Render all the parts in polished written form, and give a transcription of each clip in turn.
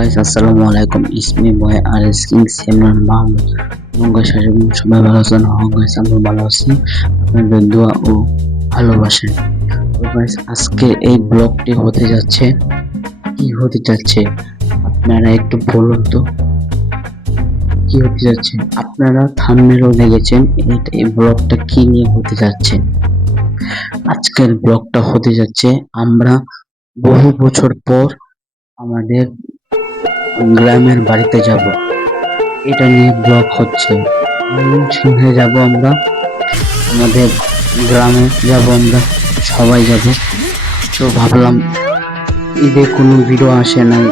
Guys, আসসালামু আলাইকুম। ইসমি বয় আর king Simran Mahmud. সবাই ভালো আছেন? গাইস, আমরা ভালো আছি। আপনাদের দোয়া ও ভালোবাসেন। তো গাইস, আজকে এই ব্লগটি হতে যাচ্ছে, কি হতে যাচ্ছে আপনারা একটু বলুন তো, কি হতে যাচ্ছে? আপনারা থাম্বনেলও দেখেছেন, এই ব্লগটা কি নিয়ে হতে যাচ্ছে। আজকের ব্লগটা হতে যাচ্ছে, আমরা বহু বছর পর আমাদের গ্রামের বাড়িতে যাব। এটা নিয়ে ব্লগ হচ্ছে। ময়মনসিংহে যাব আমরা, আমাদের গ্রামে যাব আমরা, সবাই যাব। তো ভাবলাম ঈদে কোনো ভিডিও আসে নাই,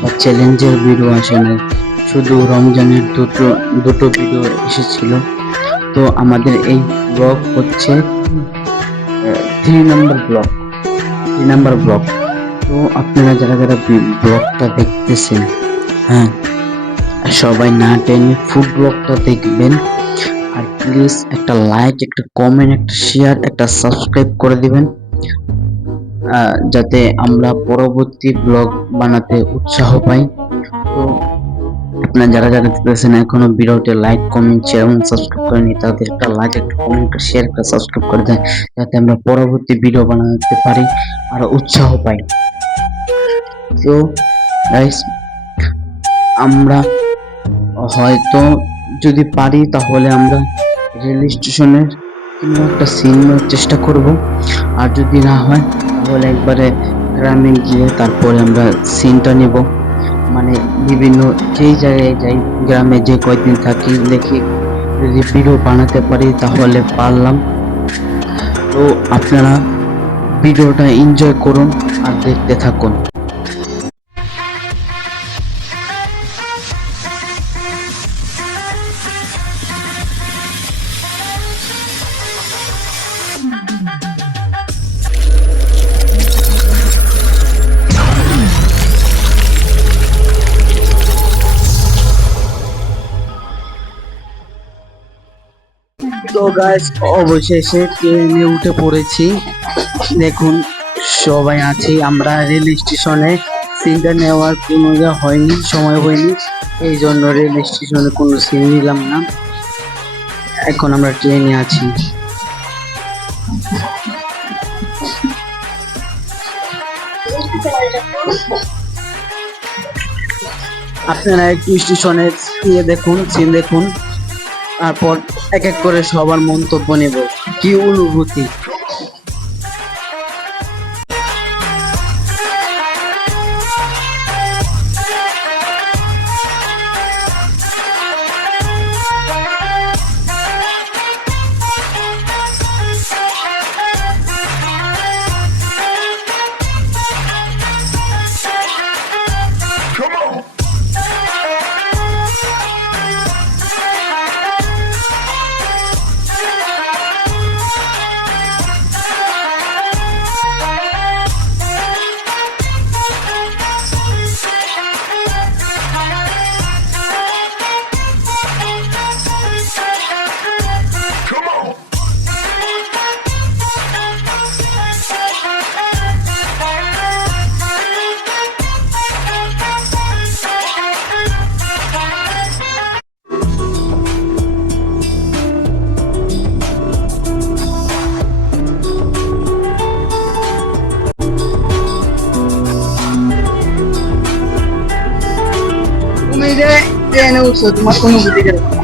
বা চ্যালেঞ্জের ভিডিও আসে নাই, শুধু রমজানের দুটো ভিডিও এসেছিল। তো আমাদের এই ব্লগ হচ্ছে 3 নম্বর ব্লগ। তো আপনারা যারা যারা ব্লগটা দেখতেছেন, হ্যাঁ, সবাই না টেনে ফুড ব্লগটা দেখবেন। আর প্লিজ একটা লাইক, একটা কমেন্ট, একটা শেয়ার, একটা সাবস্ক্রাইব করে দিবেন, যাতে আমরা পরবর্তী ব্লগ বানাতে উৎসাহ পাই। তো আপনারা যারা যারা দেখতেছেন এখনো ভিডিওতে লাইক, কমেন্ট, শেয়ার এবং সাবস্ক্রাইব করেনি, তাদের একটা লাইক, একটা কমেন্ট, একটা শেয়ার, একটা সাবস্ক্রাইব করে দেন, যাতে আমরা পরবর্তী ভিডিও বানাতে পারি আর উৎসাহ পাই। তো গাইস, আমরা হয়তো যদি পারি তাহলে আমরা রেল স্টেশনের কোনো একটা সিন নেওয়ার চেষ্টা করব। আর যদি না হয় তাহলে একবারে গ্রামে গিয়ে তারপরে আমরা সিনটা নেব। মানে বিভিন্ন যেই জায়গায় যাই, গ্রামে যে কয়দিন থাকি, দেখি যদি ভিডিও বানাতে পারি তাহলে পারলাম। তো আপনারা ভিডিওটা এনজয় করুন আর দেখতে থাকুন। তো গাইস, অবশেষে ট্রেনে উঠে পড়েছি। দেখুন, সবাই আছি আমরা রেল স্টেশনে। সিনটা নেওয়ার কোনো হয়নি, সময় হয়নি, এই জন্য রেল স্টেশনে কোনো সিন নিলাম না। এখন আমরা ট্রেনে আছি। আপনারা একটু স্টেশনে গিয়ে দেখুন, সিন দেখুন, তারপর এক এক করে সবার মন্তব্য নেব, কি অনুভূতি।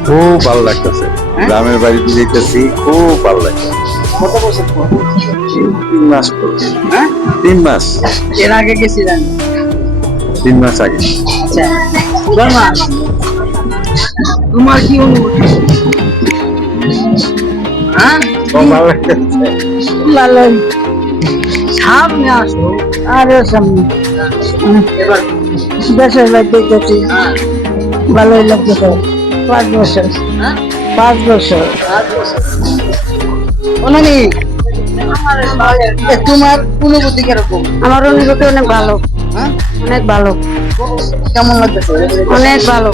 খুব ভালো লাগতেছে, গ্রামের বাড়িতে যেতেছি, খুব ভালো লাগছে। কত বছর পর? 3 মাস পর। হ্যাঁ, 3 মাস। এর আগে গেছিলেন? 3 মাস আগে। আচ্ছা, তোমার কি অনুভূতি? হ্যাঁ, ভালো লাগতেছে। ভালো। সামনে আসো, আরে সামনে। এবার দেশের বাড়িতে গেছি, ভালোই লাগতেছে। 5 বছর। 5 বছর। তোমার অনুভূতি কিরকম? আমার অনুভূতি অনেক ভালো। অনেক ভালো। কেমন লাগতেছে? অনেক ভালো।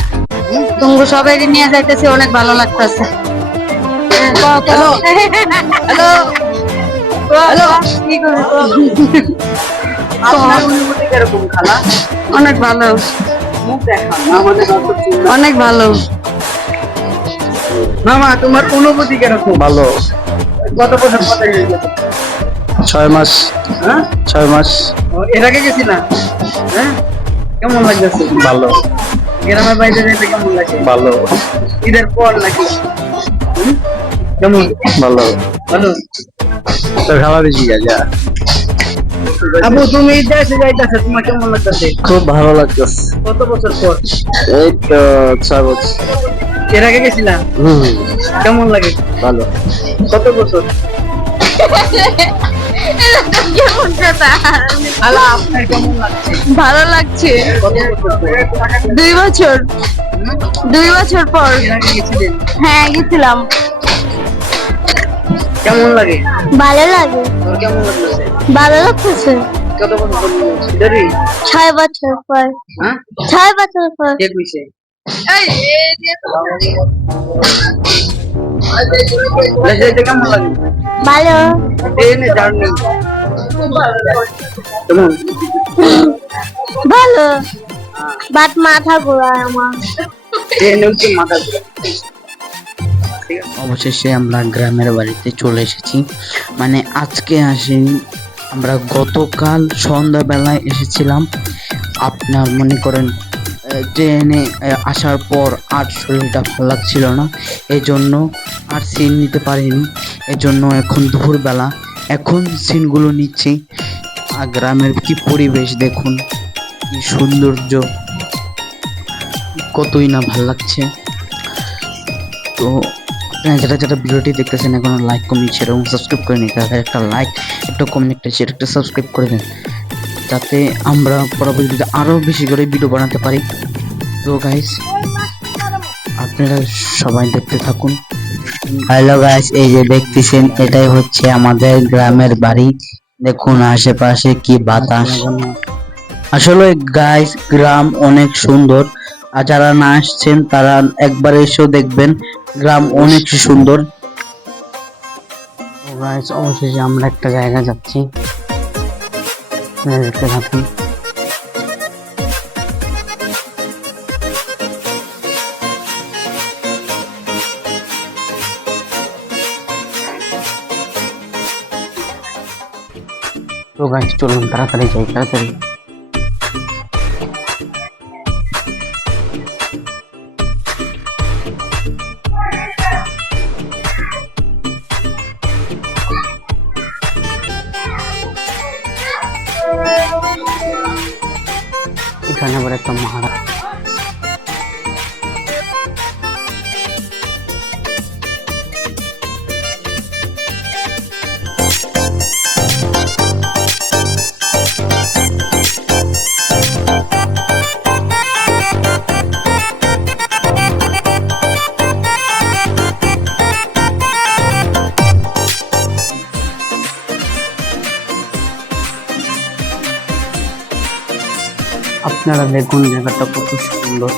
তুমি সবাই নিয়ে যাইতেছে, অনেক ভালো লাগতেছে। হ্যালো হ্যালো হ্যালো, কি করবো? আপনার অনুভূতি কিরকম খালা? অনেক ভালো, অনেক ভালো। মামা তোমার অনুভূতি কিরকম? ভালো। কত বছর পরে গেছো? 6 মাস। হ্যাঁ 6 মাস। এর আগে গেছি না? হ্যাঁ কেমন লাগতেছে? ভালো। গ্রামের বাইরে যেতে কেমন লাগে? ভালো। ঈদের পর নাকি? কেমন? ভালো। ভালো। তো খাওয়া বেশি যা। আবু তুমি দেশে যাইতেছো, তোমার কেমন লাগতেছে? খুব ভালো লাগতেছে। কত বছর পর? এই তো 6 বছর। এর আগে গেছিলাম, কেমন লাগে? ভালো। কত বছর? কেমন কথা? আলা আপনার কেমন লাগছে? ভালো লাগছে। কত বছর পর? 2 বছর, 2 বছর পর। এর আগে গেছিলেন, হ্যাঁ গেছিলাম। কেমন লাগে? ভালো লাগে, তোর কেমন লাগতেছে? ভালো লাগতেছে। কত বছর পর গেছিস? ইদারি? 6 বছর পর, হ্যাঁ 6 বছর পর। কে কইছে? দেশে যাইতে কেমন লাগে? ভালো, ট্রেনে জার্নি কেমন? ভালো। বাট মাথা ঘোরায় আমার। ট্রেনে উঠে মাথা ঘুরে। অবশেষে আমরা গ্রামের বাড়িতে চলে এসেছি, মানে আজকে আসিনি, আমরা গতকাল সন্ধ্যাবেলায় এসেছিলাম। আপনার মনে করেন ট্রেনে আসার পর আর শরীরটা ভালো লাগছিল না, এই জন্য আর সিন নিতে পারিনি। এজন্য এখন দুপুরবেলা এখন সিনগুলো নিচ্ছি। আর গ্রামের কি পরিবেশ দেখুন, কি সৌন্দর্য, কতই না ভাল লাগছে। তো আপনারা যারা যারা ভিডিওটি দেখতেছেন এখন লাইক কমেন্ট শেয়ার এবং সাবস্ক্রাইব করে নিন, তাহলে একটা লাইক, একটা কমেন্ট, একটা শেয়ার, একটা সাবস্ক্রাইব করে দেন, যাতে আমরা পরবর্তীতে আরো বেশি করে ভিডিও বানাতে পারি। তো গাইস আপনারা সবাই দেখতে থাকুন। হ্যালো গাইস, এই যে দেখতেছেন এটাই হচ্ছে আমাদের গ্রামের বাড়ি। দেখুন আশেপাশে কি বাতাস। আসলে গাইস গ্রাম অনেক সুন্দর, আর যারা না আসছেন তারা একবার এসেও দেখবেন, গ্রাম অনেক সুন্দর। গাইস অবশেষে আমরা একটা জায়গা যাচ্ছি, দেখতে থাকুন। তো গাইস চলুন তাড়াতাড়ি যাই, তাড়াতাড়ি। এখানে আবার একটা মহারাজ। আপনারা দেখুন জায়গাটা কত সুন্দর।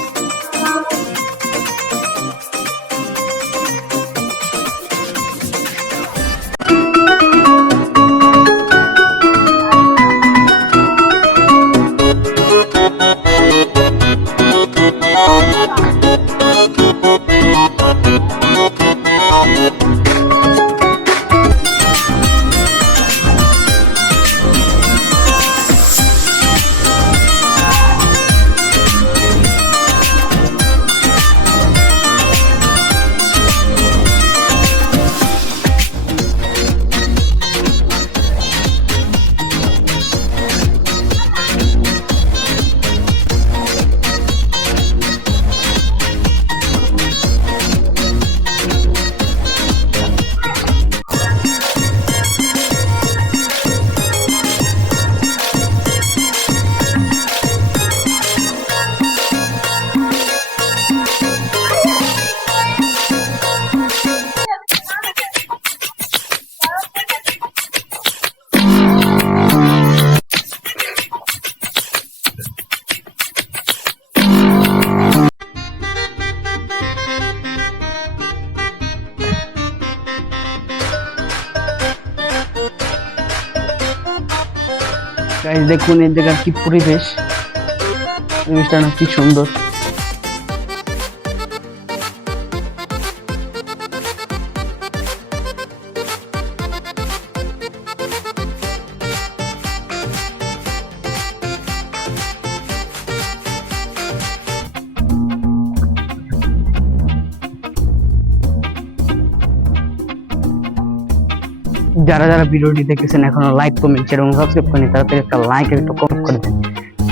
গাইস দেখুন এই জায়গার কি পরিবেশ, জিনিসটা না কি সুন্দর। যারা যারা ভিডিওটি দেখতেছেন এখনো লাইক কমেন্ট এবং সাবস্ক্রাইব করেনি, তাড়াতাড়ি একটা লাইক আর একটা কমেন্ট করে দেন,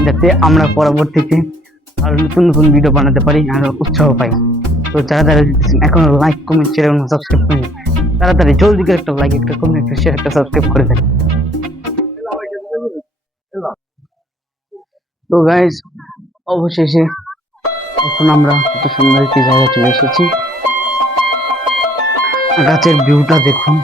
যাতে আমরা পরবর্তীতে আরো নতুন নতুন ভিডিও বানাতে পারি আর উৎসাহ পাই। তো যারা যারা দেখতেছেন এখনো লাইক কমেন্ট এবং সাবস্ক্রাইব করেনি, তাড়াতাড়ি জলদি করে একটা লাইক, একটা কমেন্ট, একটা শেয়ার, একটা সাবস্ক্রাইব করে দেন। তো গাইস, অবশেষে এখন আমরা কত সুন্দর একটি জায়গায় চলে এসেছি। গাছের ভিউটা দেখুন।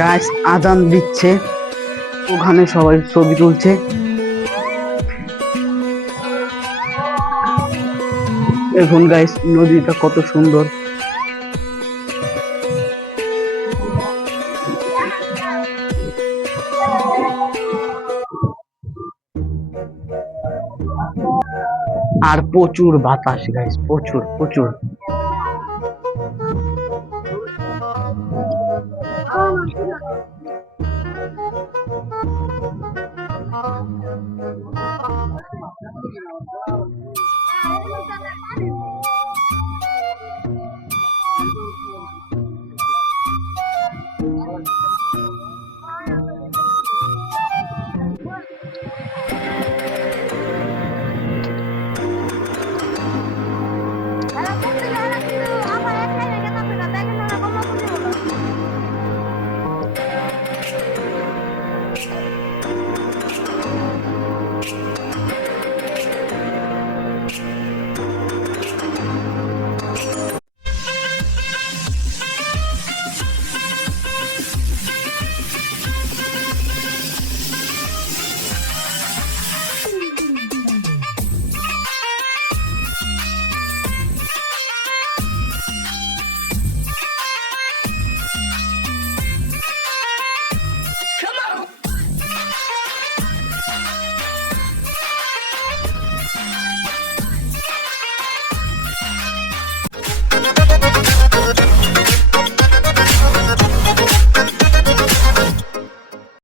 গাছ আজান দিচ্ছে, ওখানে সবাই ছবি তুলছে। দেখুন গাইস, নদীটা কত সুন্দর। আর প্রচুর বাতাস গাইস, প্রচুর প্রচুর।